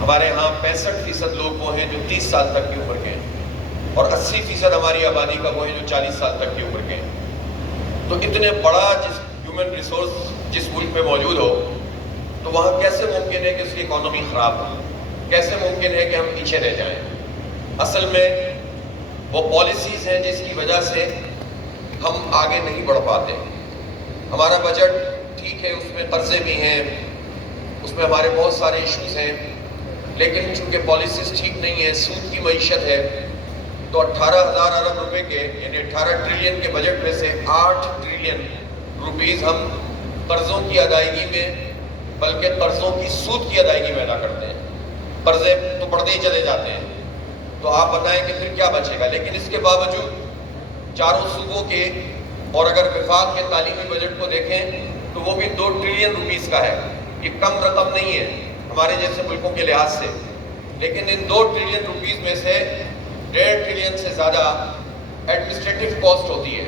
ہمارے ہاں 65% لوگ وہ ہیں جو 30 سال تک کی عمر کے ہیں، اور 80% ہماری آبادی کا وہ ہے جو 40 سال تک کی عمر کے ہیں۔ تو اتنے بڑا ہیومن ریسورس جس ملک میں موجود ہو، تو وہاں کیسے ممکن ہے کہ اس کی اکانومی خراب ہو؟ کیسے ممکن ہے کہ ہم پیچھے رہ جائیں؟ اصل میں وہ پالیسیز ہیں جس کی وجہ سے ہم آگے نہیں بڑھ پاتے۔ ہمارا بجٹ ٹھیک ہے، اس میں قرضے بھی ہیں، اس میں ہمارے بہت سارے ایشوز ہیں، لیکن چونکہ پالیسیز ٹھیک نہیں ہے، سود کی معیشت ہے، تو 18,000 ارب روپے کے یعنی 18 ٹریلین کے بجٹ میں سے 8 ٹریلین روپیز ہم قرضوں کی ادائیگی میں، بلکہ قرضوں کی سود کی ادائیگی میں ادا کرتے ہیں۔ قرضے تو بڑھتے ہی چلے جاتے ہیں، تو آپ بتائیں کہ پھر کیا بچے گا؟ لیکن اس کے باوجود چاروں صوبوں کے، اور اگر وفاق کے تعلیمی بجٹ کو دیکھیں تو وہ بھی 2 ٹریلین روپیز کا ہے۔ یہ کم رقم نہیں ہے ہمارے جیسے ملکوں کے لحاظ سے، لیکن ان 2 ٹریلین روپیز میں سے 1.5 ٹریلین سے زیادہ ایڈمنسٹریٹو کاسٹ ہوتی ہے،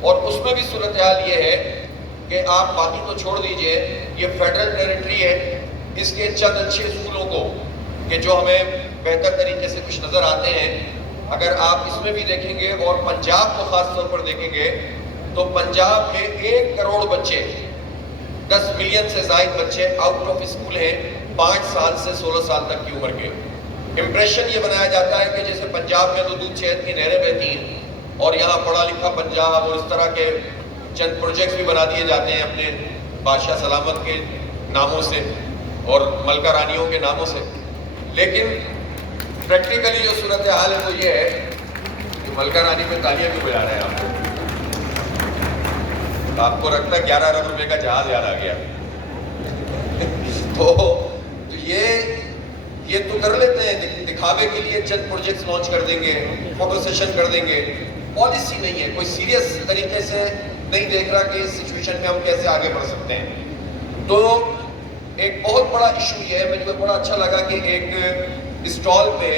اور اس میں بھی صورتحال یہ ہے کہ آپ باقی تو چھوڑ دیجئے، یہ فیڈرل ٹیریٹری ہے، اس کے چند اچھے اسکولوں کو کہ جو ہمیں بہتر طریقے سے کچھ نظر آتے ہیں، اگر آپ اس میں بھی دیکھیں گے اور پنجاب کو خاص طور پر دیکھیں گے، تو پنجاب میں 1 کروڑ بچے، 10 ملین سے زائد بچے آؤٹ آف اسکول ہیں 5 سال سے 16 سال تک کی عمر کے۔ امپریشن یہ بنایا جاتا ہے کہ جیسے پنجاب میں تو دودھ شہد کی نہریں بہتی ہیں، اور یہاں پڑھا لکھا پنجاب، اور اس طرح کے چند پروجیکٹس بھی بنا دیے جاتے ہیں اپنے بادشاہ سلامت کے ناموں سے اور ملکہ رانیوں کے ناموں سے، لیکن پریکٹیکلی جو صورتحال ہے وہ یہ ہے کہ ملکہ رانی میں تالیاں بھی بجا رہے ہیں آپ کو رکھتا ہے 11 ارب روپے کا جہاز یاد آ گیا۔ تو یہ تو کر لیتے ہیں دکھاوے کے لیے، چند پروجیکٹس لانچ کر دیں گے، فوٹو سیشن کر دیں گے، پالیسی نہیں ہے، کوئی سیریس طریقے سے نہیں دیکھ رہا کہ اس سچویشن میں ہم کیسے آگے بڑھ سکتے ہیں۔ تو ایک بہت بڑا ایشو یہ ہے، مجھے بڑا اچھا لگا کہ ایک اسٹال پہ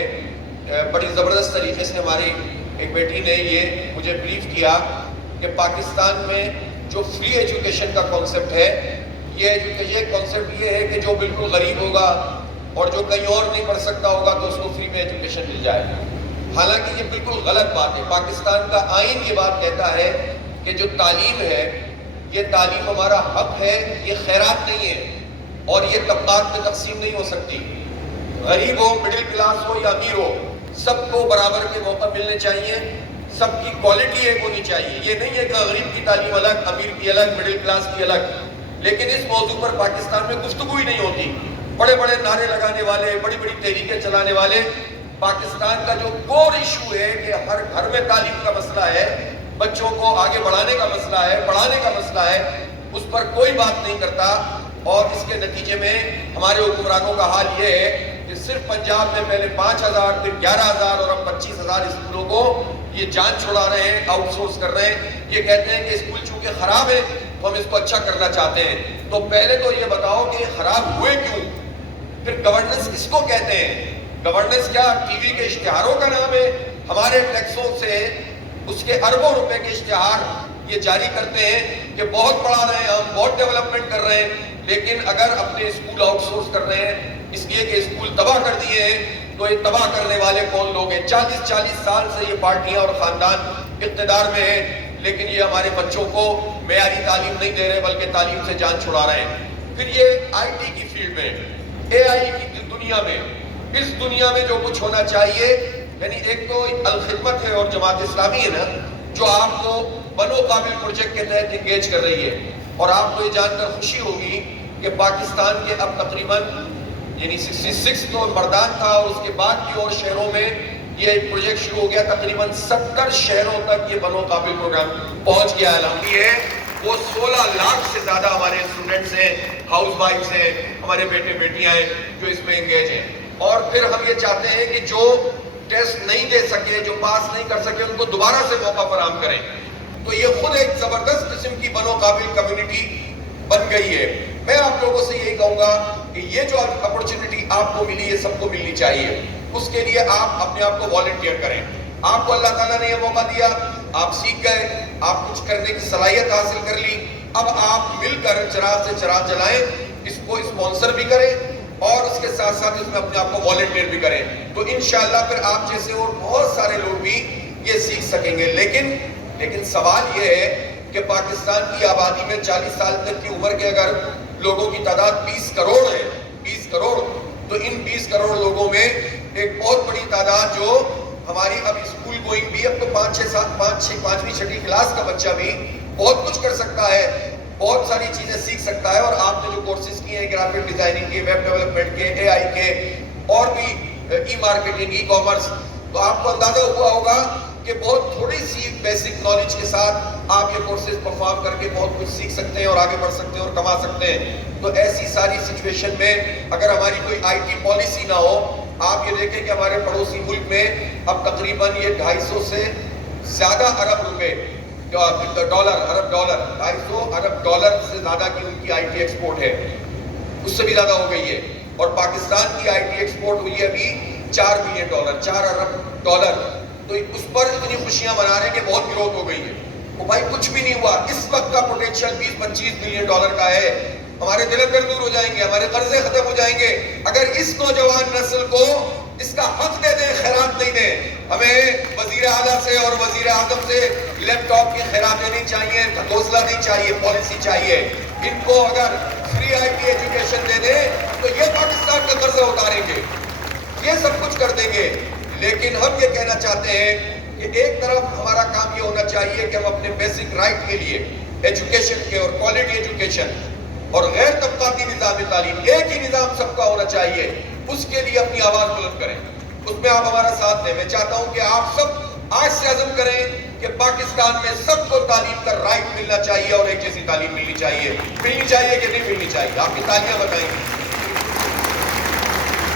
بڑی زبردست طریقے سے ہماری ایک بیٹی نے یہ مجھے بریف کیا کہ پاکستان میں جو فری ایجوکیشن کا کانسیپٹ ہے، یہ کانسیپٹ یہ ہے کہ جو بالکل غریب ہوگا اور جو کہیں اور نہیں پڑھ سکتا ہوگا تو اس کو فری میں ایجوکیشن مل جائے۔ حالانکہ یہ بالکل غلط بات ہے۔ پاکستان کا آئین یہ بات کہتا ہے کہ جو تعلیم ہے، یہ تعلیم ہمارا حق ہے، یہ خیرات نہیں ہے، اور یہ طبقات میں تقسیم نہیں ہو سکتی۔ غریب ہو، مڈل کلاس ہو یا امیر ہو، سب کو برابر کے موقع ملنے چاہیے، سب کی کوالٹی ایک ہونی چاہیے۔ یہ نہیں ہے کہ غریب کی تعلیم الگ، امیر کی الگ، مڈل کلاس کی الگ، لیکن اس موضوع پر پاکستان میں گفتگو ہی نہیں ہوتی۔ بڑے بڑے نعرے لگانے والے، بڑی بڑی تحریکیں چلانے والے، پاکستان کا جو کور ایشو ہے کہ ہر گھر میں تعلیم کا مسئلہ ہے، بچوں کو آگے بڑھانے کا مسئلہ ہے، پڑھانے کا مسئلہ ہے، اس پر کوئی بات نہیں کرتا، اور اس کے نتیجے میں ہمارے حکمرانوں کا حال یہ ہے کہ صرف پنجاب میں پہلے 5,000 پھر 11,000 اور اب 25,000 اسکولوں کو یہ جان چھڑا رہے ہیں، آؤٹ سورس کر رہے ہیں۔ یہ کہتے ہیں کہ اسکول چونکہ خراب ہے تو ہم اس کو اچھا کرنا چاہتے ہیں۔ تو پہلے تو یہ بتاؤ کہ یہ خراب ہوئے کیوں؟ پھر گورننس کس کو کہتے ہیں؟ گورننس کیا ٹی وی کے اشتہاروں کا نام ہے؟ ہمارے ٹیکسوں سے اس کے اربوں روپے کے اشتہار یہ جاری کرتے ہیں کہ بہت پڑھا رہے ہیں ہم، بہت ڈیولپمنٹ کر رہے ہیں، لیکن اگر اپنے اسکول آؤٹ سورس کر رہے ہیں اس لیے کہ اسکول تباہ کر دیے ہیں، تو یہ تباہ کرنے والے کون لوگ ہیں؟ 40 سال سے یہ پارٹیاں اور خاندان اقتدار میں ہیں، لیکن یہ ہمارے بچوں کو معیاری تعلیم نہیں دے رہے بلکہ تعلیم سے جان چھڑا رہے ہیں۔ پھر یہ آئی ٹی کی فیلڈ میں، اے آئی کی دنیا میں، اس دنیا میں جو کچھ ہونا چاہیے، یعنی ایک تو الخدمت ہے اور جماعت اسلامی ہے نا، جو آپ کو بنو قابل پروجیکٹ کے تحت انگیج کر رہی ہے، اور آپ کو یہ جان کر خوشی ہوگی کہ پاکستان کے اب تقریباً یعنی 66 تو مردان تھا، اور اس کے بعد کی اور شہروں میں یہ ایک پروجیکٹ شروع ہو گیا، تقریباً 70 شہروں تک یہ بنو قابل پروگرام پہنچ گیا ہے۔ الحمدی ہے وہ 16 لاکھ سے زیادہ ہمارے اسٹوڈنٹس ہیں، ہاؤس وائفز ہیں، ہمارے بیٹے بیٹیاں ہیں جو اس میں انگیج ہیں۔ اور پھر ہم یہ چاہتے ہیں کہ جو ٹیسٹ نہیں دے سکے، جو پاس نہیں کر سکے، ان کو دوبارہ سے موقع فراہم کریں۔ تو یہ خود ایک زبردست قسم کی بنو قابل کمیونٹی بن گئی ہے۔ میں آپ لوگوں سے یہی کہوں گا کہ یہ جو اپرچونٹی آپ کو ملی، یہ سب کو ملنی چاہیے۔ اس کے لیے آپ اپنے آپ کو والنٹیئر کریں۔ آپ کو اللہ تعالیٰ نے یہ موقع دیا، آپ سیکھ گئے، آپ کچھ کرنے کی صلاحیت حاصل کر لی، اب آپ مل کر چراغ سے چراغ جلائیں، اس کو اسپانسر بھی کریں اور اس کے ساتھ ساتھ اس میں اپنے آپ کو والنٹیئر بھی کریں، تو انشاءاللہ پھر آپ جیسے اور بہت سارے لوگ بھی یہ سیکھ سکیں گے۔ لیکن سوال یہ ہے کہ پاکستان کی آبادی میں 40 سال تک کی عمر کے اگر لوگوں کی تعداد 20 کروڑ ہے، 20 کروڑ، تو ان 20 کروڑ لوگوں میں ایک بہت بڑی تعداد جو ہماری اب اسکول گوئنگ بھی، اب تو 5ویں 6ویں کلاس کا بچہ بھی بہت کچھ کر سکتا ہے، بہت ساری چیزیں سیکھ سکتا ہے۔ اور آپ نے جو کورسز کیے ہیں گرافک ڈیزائننگ کے، ویب ڈیولپمنٹ کے، اے آئی کے، اور بھی ای مارکیٹنگ، ای کامرس، تو آپ کو اندازہ ہوا ہوگا کہ بہت تھوڑی سی بیسک نالج کے ساتھ آپ یہ کورسز پرفارم کر کے بہت کچھ سیکھ سکتے ہیں اور آگے بڑھ سکتے ہیں اور کما سکتے ہیں۔ تو ایسی ساری سچویشن میں اگر ہماری کوئی آئی ٹی پالیسی نہ ہو، آپ یہ دیکھیں کہ ہمارے پڑوسی ملک میں اب تقریباً یہ 250 سے زیادہ ارب روپے ڈالر، 250 ارب ڈالر سے زیادہ کی ان کی آئی ٹی ایکسپورٹ ہے، اس سے بھی زیادہ ہو گئی ہے۔ اور پاکستان کی آئی ٹی ایکسپورٹ ہوئی ہے ابھی 4 بلین ڈالر، 4 ارب ڈالر، تو اس پر اتنی خوشیاں منا رہے ہیں کہ بہت گروتھ ہو گئی ہے۔ وہ بھائی کچھ بھی نہیں ہوا، اس وقت کا پوٹینشیل 20-25 بلین ڈالر کا ہے۔ ہمارے دل اندر دور ہو جائیں گے، ہمارے قرضے ختم ہو جائیں گے اگر اس نوجوان نسل کو اس کا حق دے دیں، خیرات نہیں دیں۔ ہمیں وزیر اعلیٰ سے اور وزیر اعظم سے لیپ ٹاپ کی خیرات دینی چاہیے، حوصلہ نہیں چاہیے، پالیسی چاہیے۔ ان کو اگر فری آئی ٹی ایجوکیشن دے دیں تو یہ پاکستان کا قرضہ اتاریں گے، یہ سب کچھ کر دیں گے۔ لیکن ہم یہ کہنا چاہتے ہیں کہ ایک طرف ہمارا کام یہ ہونا چاہیے کہ ہم اپنے بیسک رائٹ کے لیے ایجوکیشن کے اور کوالٹی ایجوکیشن اور غیر طبقاتی نظام تعلیم، ایک ہی نظام سب کا ہونا چاہیے، اس کے لیے اپنی آواز بلند کریں، اس میں آپ ہمارا ساتھ دیں۔ میں چاہتا ہوں کہ آپ سب آج سے عزم کریں کہ پاکستان میں سب کو تعلیم کا رائٹ ملنا چاہیے اور ایک جیسی تعلیم ملنی چاہیے کہ نہیں ملنی چاہیے؟ آپ کی تالیاں بتائیں گے۔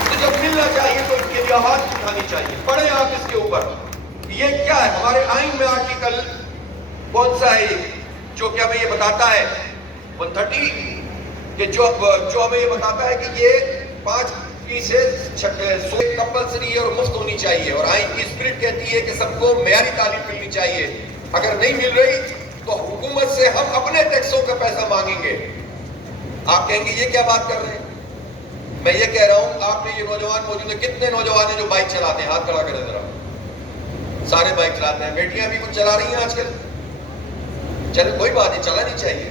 تو جب ملنا چاہیے تو اس کے لیے آواز اٹھانی چاہیے۔ پڑھیں آپ اس کے اوپر، یہ کیا ہے؟ ہمارے آئین میں آرٹیکل کون سا ہے جو کہ ہمیں یہ بتاتا ہے 130 کہ جو ہمیں یہ بتاتا ہے کہ یہ 5% کمپلسری اور مفت ہونی چاہیے، اور آئین کی اسپرٹ کہتی ہے کہ سب کو معیاری تعلیم ملنی چاہیے۔ اگر نہیں مل رہی تو حکومت سے ہم اپنے ٹیکسوں کا پیسہ مانگیں گے۔ آپ کہیں گے یہ کیا بات کر رہے ہیں؟ میں یہ کہہ رہا ہوں، آپ نے یہ نوجوان موجود ہیں، کتنے نوجوان ہیں جو بائک چلاتے ہیں؟ ہاتھ کھڑا کریں ذرا۔ سارے بائک چلاتے ہیں، بیٹیاں بھی کچھ چلا رہی ہیں آج کل، چلے کوئی بات نہیں، چلانی چاہیے،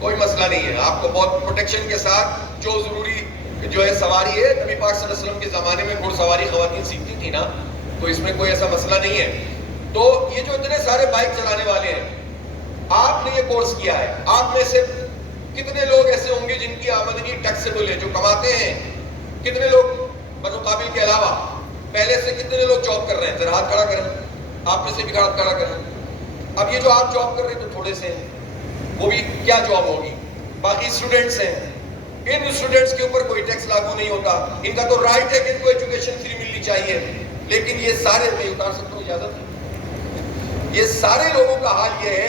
کوئی مسئلہ نہیں ہے۔ آپ کو بہت پروٹیکشن کے ساتھ جو ضروری جو ہے سواری ہے، نبی پاک صلی اللہ علیہ وسلم کے زمانے میں گھڑ سواری خواتین سیکھتی تھی نا، تو اس میں کوئی ایسا مسئلہ نہیں ہے۔ تو یہ جو اتنے سارے بائک چلانے والے ہیں، آپ نے یہ کورس کیا ہے، آپ میں سے کتنے لوگ ایسے ہوں گے جن کی آمدنی ٹیکسیبل ہے، جو کماتے ہیں؟ کتنے لوگ بنوقابل کے علاوہ پہلے سے کتنے لوگ جاب کر رہے ہیں؟ ذرا ہاتھ کھڑا کریں، آپ میں سے بھی ہاتھ کھڑا کریں۔ اب یہ جو آپ جاب کر رہے ہیں تو تھوڑے سے ہیں، وہ بھی کیا جاب ہوگی؟ باقی اسٹوڈنٹس ہیں، ان اسٹوڈنٹس کے اوپر کوئی ٹیکس لاگو نہیں ہوتا، ان کا تو رائٹ ہے کہ ان کو ایجوکیشن فری ملنی چاہیے۔ لیکن یہ سارے، میں اتار سکتا ہوں اجازت؟ یہ سارے لوگوں کا حال یہ ہے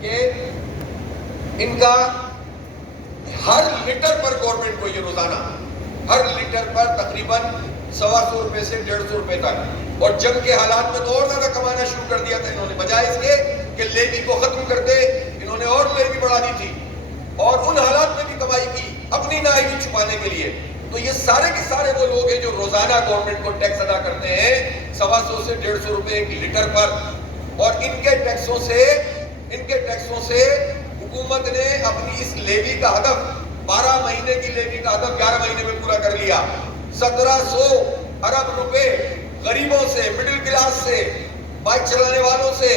کہ ان کا ہر لیٹر پر گورنمنٹ کو یہ روزانہ ہر لیٹر پر تقریباً 125 روپے سے 150 روپے تک، اور جنگ کے حالات میں تو اور زیادہ کمانا شروع کر دیا تھا انہوں نے، بجائے اس کے کہ لیوی کو ختم کر دے، انہوں نے اور لیوی بڑھا دی تھی اور ان حالات میں بھی کمائی کی اپنی نااہلی چھپانے کے لیے۔ تو یہ سارے کے سارے وہ لوگ ہیں جو روزانہ گورنمنٹ کو ٹیکس ادا کرتے ہیں 125 سے 150 روپے ایک لیٹر پر، اور ان کے ٹیکسوں سے حکومت نے اپنی اس لیوی کا ہدف، 12 مہینے کی لیوی کا ہدف 11 مہینے میں پورا کر لیا۔ 1700 ارب روپے غریبوں سے، مڈل کلاس سے، بائک چلانے والوں سے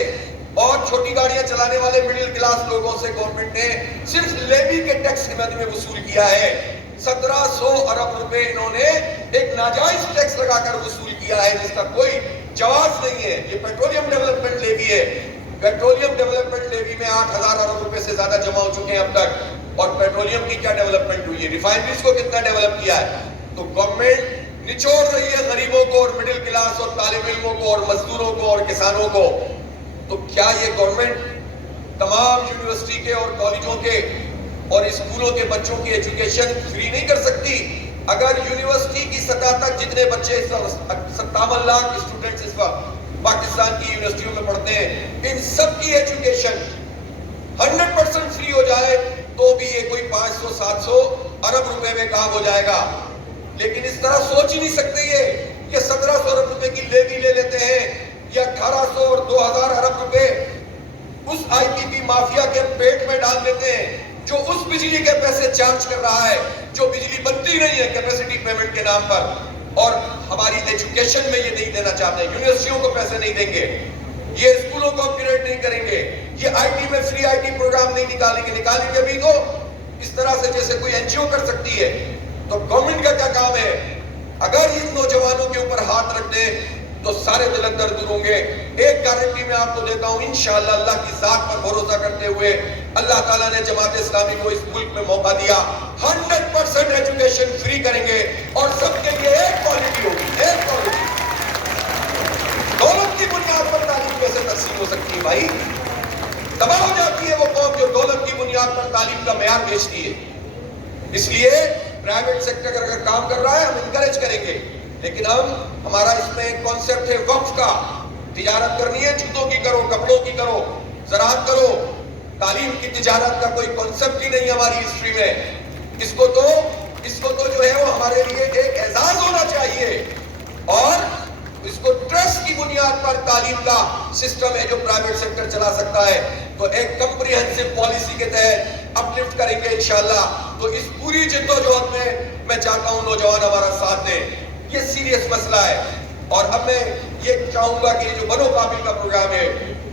اور چھوٹی گاڑیاں چلانے والے مڈل کلاس لوگوں سے گورنمنٹ نے صرف لیوی کے ٹیکس کی مد میں وصول کیا ہے۔ 1700 ارب روپے انہوں نے ایک ناجائز ٹیکس لگا کر وصول کیا ہے، جس کا کوئی جواز نہیں ہے۔ یہ پیٹرولیم ڈیولپمنٹ لیوی ہے، پیٹرولیم ڈیولپمنٹ لیوی میں 8000 ارب روپے سے زیادہ جمع ہو چکے ہیں اب تک، اور پیٹرولیم کی کیا ڈیولپمنٹ ہوئی ہے، ریفائنریز کو کتنا ڈیولپ کیا ہے۔ تو گورنمنٹ نچوڑ رہی ہے غریبوں کو اور مڈل کلاس اور طالب علموں کو اور مزدوروں کو اور کسانوں کو۔ تو کیا یہ گورنمنٹ تمام یونیورسٹی کے اور کالجوں کے اور اسکولوں کے بچوں کی ایجوکیشن فری نہیں کر سکتی؟ اگر یونیورسٹی کی سطح تک جتنے بچے 57 لاکھ اسٹوڈنٹس اس وقت پاکستان کی یونیورسٹیوں میں پڑھتے ہیں، ان سب کی ایجوکیشن 100% فری ہو جائے تو بھی یہ کوئی 500-700 ارب روپے میں کام ہو جائے گا۔ لیکن اس طرح سوچ ہی نہیں سکتے یہ 1700 ارب روپے کی لیوی لے لیتے ہیں یا 1800 اور 2000 ارب روپے اس آئی پی پی مافیا کے پیٹ میں ڈال دیتے ہیں جو اس بجلی کے پیسے چارج کر رہا ہے جو بجلی بنتی نہیں ہے کیپیسٹی پیمنٹ کے نام پر، اور ہماری ایجوکیشن میں یہ نہیں دینا چاہتے، یونیورسٹیوں کو پیسے نہیں دیں گے، یہ اسکولوں کو اپگریڈ نہیں کریں گے، یہ آئی ٹی میں فری آئی ٹی پروگرام نہیں نکالیں گے بھی تو اس طرح سے جیسے کوئی این جی او کر سکتی ہے۔ تو گورنمنٹ کا کیا کام ہے؟ اگر ان نوجوانوں کے اوپر ہاتھ رکھ دیں تو سارے دلندر دور ہوں گے۔ ایک گارنٹی میں آپ کو دیتا ہوں، انشاءاللہ اللہ کی ذات پر بھروسہ کرتے ہوئے اللہ تعالیٰ نے جماعت اسلامی کو اس ملک میں موقع دیا، 100% ایجوکیشن فری کریں گے اور سب کے لیے ایک کوالٹی ہوگی، ایک کوالٹی۔ دولت کی بنیاد پر تعلیم کیسے تقسیم ہو سکتی ہے بھائی؟ تباہ ہو جاتی ہے وہ قوم جو دولت کی بنیاد پر تعلیم کا معیار بیچتی ہے۔ اس لیے پرائیویٹ سیکٹر اگر کام کر رہا ہے ہم انکریج کریں گے، لیکن ہمارا اس میں ایک کانسیپٹ ہے وقف کا، تجارت کرنی ہے جوتوں کی کرو، کپڑوں کی کرو، زراعت کرو، تعلیم کی تجارت کا کوئی کانسیپٹ ہی نہیں ہماری ہسٹری میں۔ اس کو تو جو ہے وہ ہمارے لیے ایک اعزاز ہونا چاہیے، اور اس کو ٹرسٹ کی بنیاد پر تعلیم کا سسٹم ہے جو پرائیویٹ سیکٹر چلا سکتا ہے، تو ایک کمپریہنسو پالیسی کے تحت اپلفٹ کریں گے انشاءاللہ۔ تو اس پوری جدوجہد میں چاہتا ہوں نوجوان ہمارا ساتھ دیں، یہ سیریس مسئلہ ہے۔ اور اب میں یہ چاہوں گا کہ جو بنو قابل کا پروگرام ہے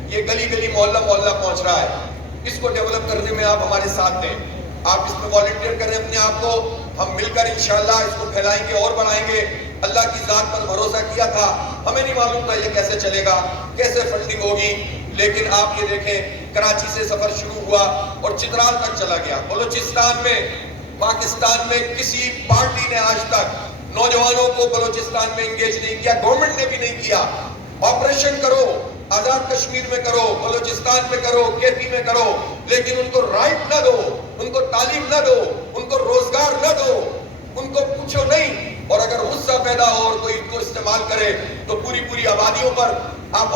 یہ گلی گلی محلہ محلہ پہنچ رہا ہے، اس کو ڈیولپ کرنے میں آپ ہمارے ساتھ دیں، آپ اس میں والنٹیئر کریں اپنے آپ کو، ہم مل کر انشاءاللہ اس کو پھیلائیں گے اور بڑھائیں گے۔ اللہ کی ذات پر بھروسہ کیا تھا، ہمیں نہیں معلوم تھا یہ کیسے چلے گا، کیسے فنڈنگ ہوگی، لیکن آپ یہ دیکھیں کراچی سے سفر شروع ہوا اور چترال تک چلا گیا۔ بلوچستان میں، پاکستان میں کسی پارٹی نے آج تک نوجوانوں کو بلوچستان میں انگیج نہیں کیا، گورنمنٹ نے بھی نہیں کیا۔ آپریشن کرو، آزاد کشمیر میں کرو، بلوچستان میں کرو، کے پی میں کرو، لیکن ان کو رائٹ نہ دو، ان کو تعلیم نہ دو، ان کو روزگار نہ دو، ان کو پوچھو نہیں، اور اگر غصہ پیدا ہو اور کوئی ان کو استعمال کرے تو پوری آبادیوں پر